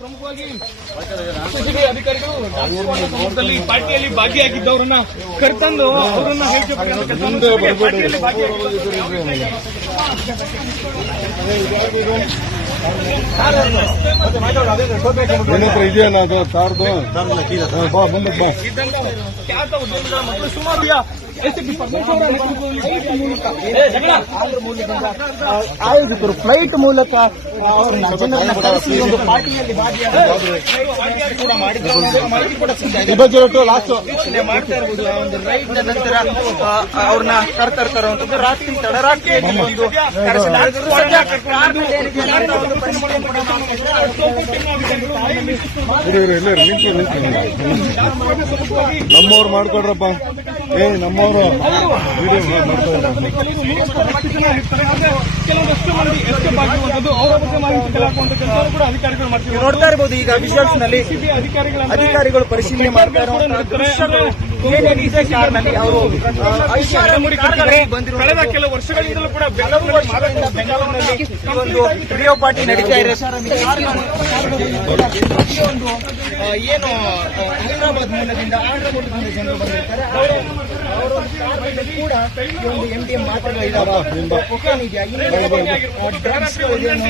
ಪ್ರಮುಖವಾಗಿ ಸಿಸಿಬಿ ಅಧಿಕಾರಿಗಳು ಸಮ್ಮುಖದಲ್ಲಿ ಪಾರ್ಟಿಯಲ್ಲಿ ಭಾಗಿಯಾಗಿದ್ದವರನ್ನ ಕರೆತಂದು ಅವರನ್ನ ಪಾರ್ಟಿಯಲ್ಲಿ ಇದೆಯಾ ನಾವು ಕಾರ್ದು ಖ್ಯಾತ ಉದ್ಯಮಿಗಳ ಮತ್ತು ಸುಮಾರು ಆಯೋಜಕರು ಫ್ಲೈಟ್ ಮೂಲಕ ಅವರನ್ನ ಜನರನ್ನ ಕರೆಸಿ ಒಂದು ಪಾರ್ಟಿಯಲ್ಲಿ ಕೂಡ ಮಾಡಿದ್ರು ಲಾಸ್ಟ್ ಮಾಡ್ತಾ ಇರಬಹುದು. ಒಂದು ರೈಡ್ ನಂತರ ಅವ್ರನ್ನ ಕರ್ತರುವಂತದ್ದು ರಾತ್ರಿ ತಡರಾತ್ರಿಯಲ್ಲಿ ಒಂದು ನಮ್ಮವ್ರು ಮಾಡ್ಕೊಡ್ರಪ್ಪ. ನಮ್ಮವರು ಕೆಲವೊಂದಷ್ಟು ಮಂದಿ ಎಸ್ಕೇಪ್ ಆಗಿರುವಂತದ್ದು ಅವರ ಬಗ್ಗೆ ಮಾಹಿತಿ ಕಲಾಕುವಂತ ಕೆಲಸ ಕೂಡ ಅಧಿಕಾರಿಗಳು ಮಾಡ್ತೀವಿ. ನೋಡ್ತಾ ಇರಬಹುದು. ಈಗ ವಿಜುವಲ್ಸ್ ನಲ್ಲಿ ಅಧಿಕಾರಿಗಳು ಪರಿಶೀಲನೆ ಮಾಡ್ತಾ ಇರುವಂತಹ ಕಾರ್ನಲ್ಲಿ ಅವರು ಕಳೆದ ಕೆಲವು ವರ್ಷಗಳಿಂದಲೂ ಕೂಡ ಬೆಂಗಳೂರಿನಲ್ಲಿ ಒಂದು ರಿಯೋ ಪಾರ್ಟಿ ನಡೀತಾ ಇದೆ. ಏನು ಹೈದರಾಬಾದ್ ಮೂಲದಿಂದ ಆಂಧ್ರಪ್ರದೇಶದಿಂದ ಜನರು ಬಂದಿರ್ತಾರೆ. ಅವರ ಕೂಡ ಈ ಒಂದು MDMA ಮಾತ್ರೆಗಳಿದ್ದಾವೆ, ಕೊಕೇನ್ ಇದೆಯಾ, ಡ್ರಗ್ಸ್